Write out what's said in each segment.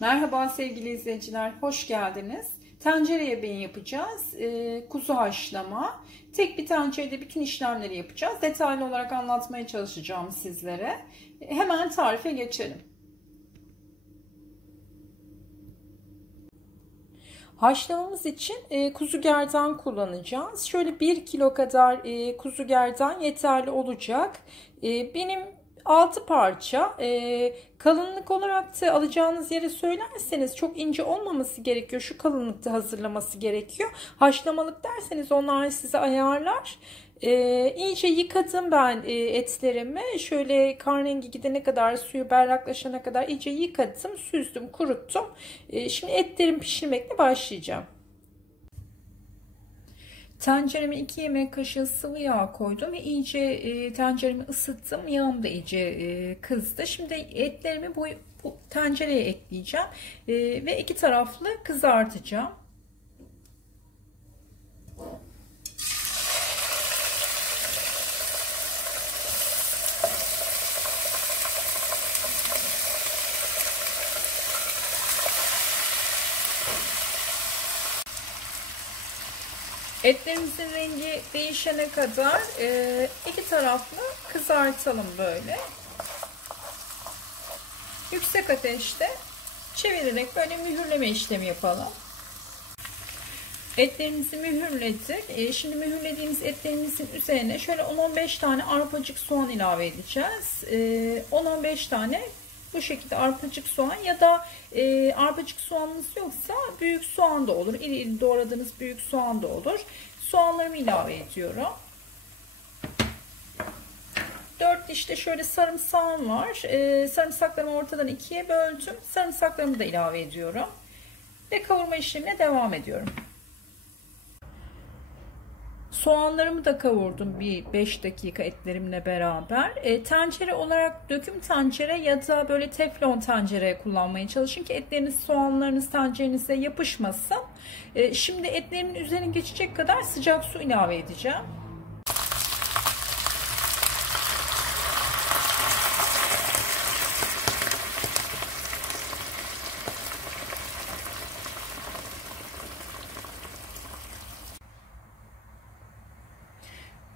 Merhaba sevgili izleyiciler, hoş geldiniz. Tencere yemeği yapacağız. Kuzu haşlama. Tek bir tencerede bütün işlemleri yapacağız. Detaylı olarak anlatmaya çalışacağım sizlere. Hemen tarife geçelim. Haşlamamız için kuzu gerdan kullanacağız. Şöyle 1 kilo kadar kuzu gerdan yeterli olacak. Benim 6 parça. Kalınlık olarak da alacağınız yere söylerseniz çok ince olmaması gerekiyor. Şu kalınlıkta hazırlaması gerekiyor. Haşlamalık derseniz onlar size ayarlar. İyice yıkadım ben etlerimi. Şöyle kan rengi gidene kadar, suyu berraklaşana kadar iyice yıkadım, süzdüm, kuruttum. Şimdi etlerimi pişirmekle başlayacağım. Tencereme 2 yemek kaşığı sıvı yağ koydum ve iyice tenceremi ısıttım. Yağım da iyice kızdı. Şimdi etlerimi bu tencereye ekleyeceğim ve iki taraflı kızartacağım. Etlerimizin rengi değişene kadar iki taraflı kızartalım böyle. Yüksek ateşte çevirerek böyle mühürleme işlemi yapalım. Etlerimizi mühürledik. Şimdi mühürlediğimiz etlerimizin üzerine şöyle 10-15 tane arpacık soğan ilave edeceğiz. 10-15 tane bu şekilde arpacık soğan ya da arpacık soğanınız yoksa büyük soğan da olur. İri iri doğradığınız büyük soğan da olur. Soğanlarımı ilave ediyorum. 4 dişte şöyle sarımsağım var. Sarımsaklarımı ortadan ikiye böldüm. Sarımsaklarımı da ilave ediyorum. Ve kavurma işlemine devam ediyorum. Soğanlarımı da kavurdum bir 5 dakika etlerimle beraber. Tencere olarak döküm tencere ya da böyle teflon tencere kullanmaya çalışın ki etleriniz, soğanlarınız tencerenize yapışmasın. Şimdi etlerimin üzerine geçecek kadar sıcak su ilave edeceğim.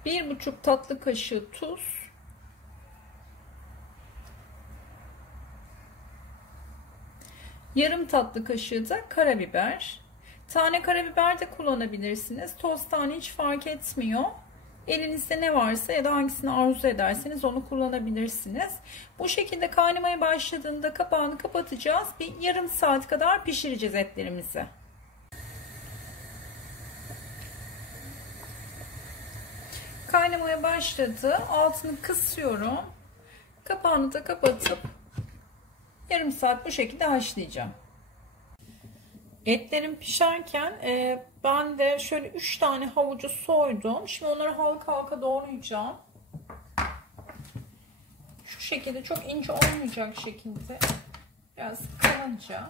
Bir buçuk tatlı kaşığı tuz, yarım tatlı kaşığı da karabiber. Tane karabiber de kullanabilirsiniz. Toz tane hiç fark etmiyor. Elinizde ne varsa ya da hangisini arzu ederseniz onu kullanabilirsiniz. Bu şekilde kaynamaya başladığında kapağını kapatacağız. Bir yarım saat kadar pişireceğiz etlerimizi. Kaynamaya başladı. Altını kısıyorum. Kapağını da kapatıp yarım saat bu şekilde haşlayacağım. Etlerim pişerken ben de şöyle 3 tane havucu soydum. Şimdi onları halka halka doğrayacağım. Şu şekilde, çok ince olmayacak şekilde, biraz kalınca,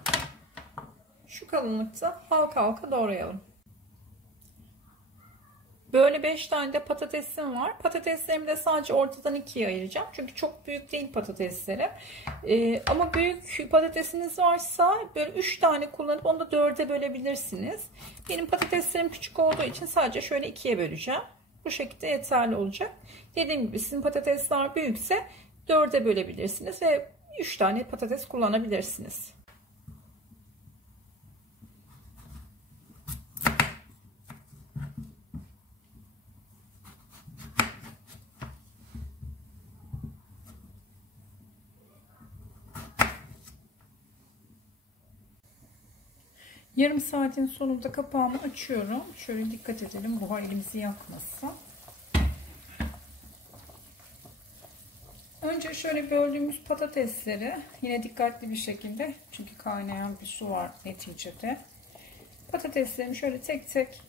şu kalınlıkta halka halka doğrayalım. Böyle 5 tane de patatesim var. Patateslerimi de sadece ortadan ikiye ayıracağım. Çünkü çok büyük değil patateslerim. Ama büyük patatesiniz varsa böyle 3 tane kullanıp onu da 4'e bölebilirsiniz. Benim patateslerim küçük olduğu için sadece şöyle 2'ye böleceğim. Bu şekilde yeterli olacak. Dediğim gibi sizin patatesler büyükse 4'e bölebilirsiniz ve 3 tane patates kullanabilirsiniz. Yarım saatin sonunda kapağımı açıyorum. Şöyle dikkat edelim, buhar elimizi yakmasın. Önce şöyle böldüğümüz patatesleri yine dikkatli bir şekilde, çünkü kaynayan bir su var neticede. Patateslerimi şöyle tek tek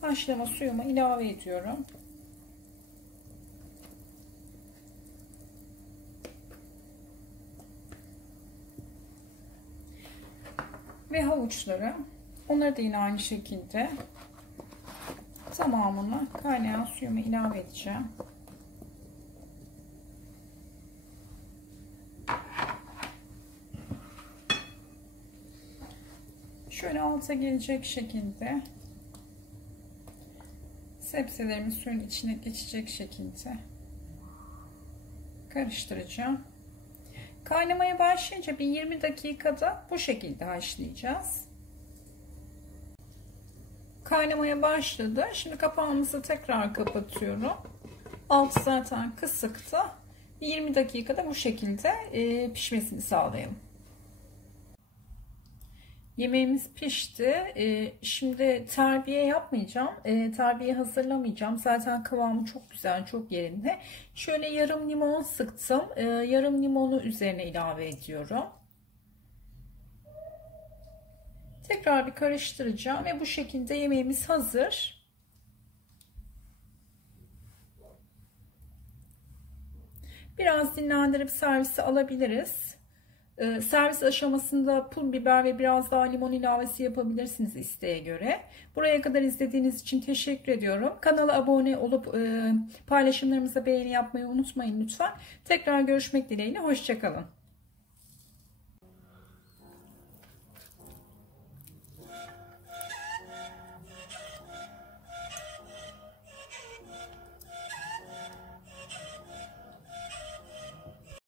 haşlama suyuma ilave ediyorum. Ve havuçları, onları da yine aynı şekilde tamamını kaynayan suyuma ilave edeceğim. alta gelecek şekilde, sebzelerimi suyun içine geçecek şekilde karıştıracağım. Kaynamaya başlayınca bir 20 dakikada bu şekilde haşlayacağız. Kaynamaya başladı. Şimdi kapağımızı tekrar kapatıyorum. Altı zaten kısıktı. 20 dakikada bu şekilde pişmesini sağlayalım. Yemeğimiz pişti. Şimdi terbiye yapmayacağım. Terbiye hazırlamayacağım. Zaten kıvamı çok güzel, çok yerinde. Şöyle yarım limon sıktım. Yarım limonu üzerine ilave ediyorum. Tekrar bir karıştıracağım ve bu şekilde yemeğimiz hazır. Biraz dinlendirip servise alabiliriz. Servis aşamasında pul biber ve biraz daha limon ilavesi yapabilirsiniz isteğe göre. Buraya kadar izlediğiniz için teşekkür ediyorum. Kanala abone olup paylaşımlarımıza beğeni yapmayı unutmayın lütfen. Tekrar görüşmek dileğiyle. Hoşça kalın.